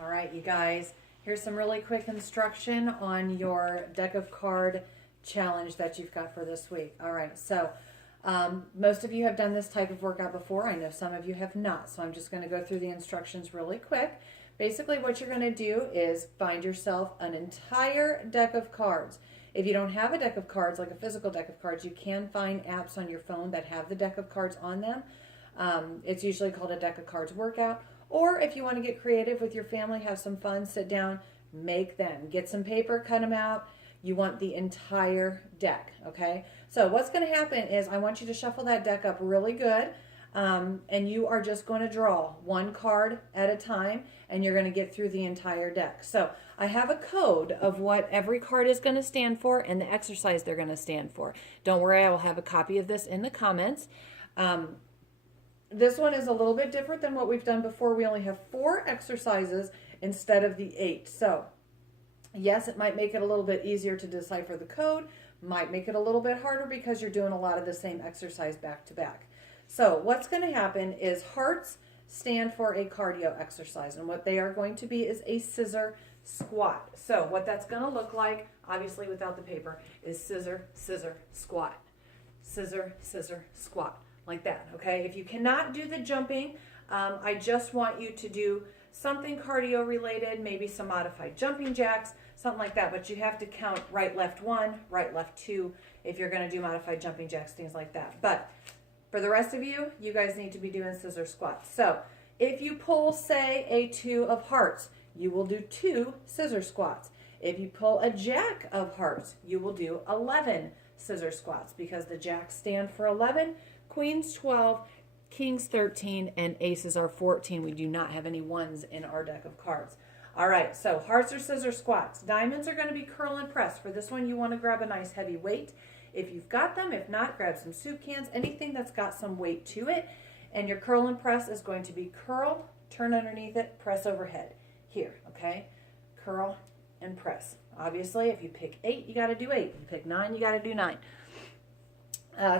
All right, you guys, here's some really quick instruction on your deck of card challenge that you've got for this week. All right, so most of you have done this type of workout before. I know some of you have not, so I'm just going to go through the instructions really quick. Basically, what you're going to do is find yourself an entire deck of cards. If you don't have a deck of cards, like a physical deck of cards, you can find apps on your phone that have the deck of cards on them. It's usually called a deck of cards workout. Or if you want to get creative with your family, have some fun, sit down, make them. Get some paper, cut them out. You want the entire deck, okay? So what's going to happen is I want you to shuffle that deck up really good, and you are just going to draw one card at a time, and you're going to get through the entire deck. So I have a code of what every card is going to stand for and the exercise they're going to stand for. Don't worry, I will have a copy of this in the comments. This one is a little bit different than what we've done before. We only have 4 exercises instead of the 8. So yes, it might make it a little bit easier to decipher the code, might make it a little bit harder because you're doing a lot of the same exercise back to back. So what's going to happen is hearts stand for a cardio exercise, and what they are going to be is a scissor squat. So what that's going to look like, obviously without the paper, is scissor, scissor, squat. Scissor, scissor, squat. Like that, okay? If you cannot do the jumping, I just want you to do something cardio related, maybe some modified jumping jacks, something like that, but you have to count right, left 1, right, left 2, if you're gonna do modified jumping jacks, things like that. But for the rest of you, you guys need to be doing scissor squats. So if you pull, say, a 2 of hearts, you will do 2 scissor squats. If you pull a jack of hearts, you will do 11 scissor squats because the jacks stand for 11, queens 12, kings 13, and aces are 14. We do not have any ones in our deck of cards. All right, so hearts are scissor squats. Diamonds are going to be curl and press. For this one, you want to grab a nice heavy weight. If you've got them, if not, grab some soup cans, anything that's got some weight to it. And your curl and press is going to be curl, turn underneath it, press overhead. Here, okay? Curl and press. Obviously, if you pick 8, you got to do 8. If you pick 9, you got to do 9.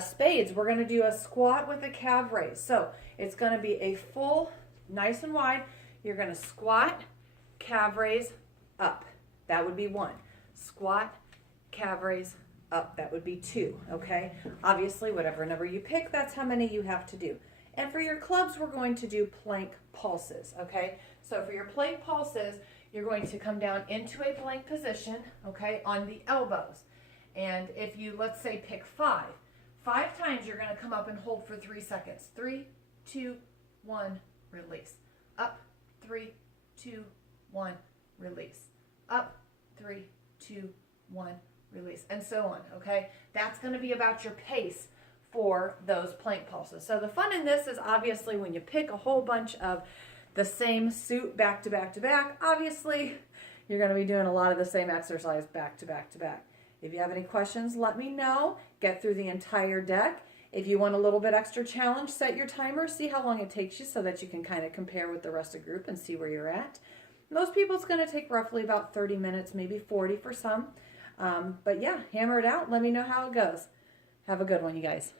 Spades, we're going to do a squat with a calf raise. So it's going to be a full, nice and wide. You're going to squat, calf raise, up. That would be 1. Squat, calf raise, up. That would be 2, okay? Obviously, whatever number you pick, that's how many you have to do. And for your clubs, we're going to do plank pulses, okay? So for your plank pulses, you're going to come down into a plank position, okay, on the elbows. And if you, let's say, pick 5 times, you're going to come up and hold for 3 seconds. 3, 2, 1, release. Up, 3, 2, 1, release. Up, 3, 2, 1, release. And so on, okay? That's going to be about your pace for those plank pulses. So the fun in this is obviously when you pick a whole bunch of the same suit back to back to back, obviously you're going to be doing a lot of the same exercise back to back to back. If you have any questions, let me know. Get through the entire deck. If you want a little bit extra challenge, set your timer, see how long it takes you so that you can kind of compare with the rest of the group and see where you're at. Most people, it's going to take roughly about 30 minutes, maybe 40 for some. But yeah, hammer it out. Let me know how it goes. Have a good one, you guys.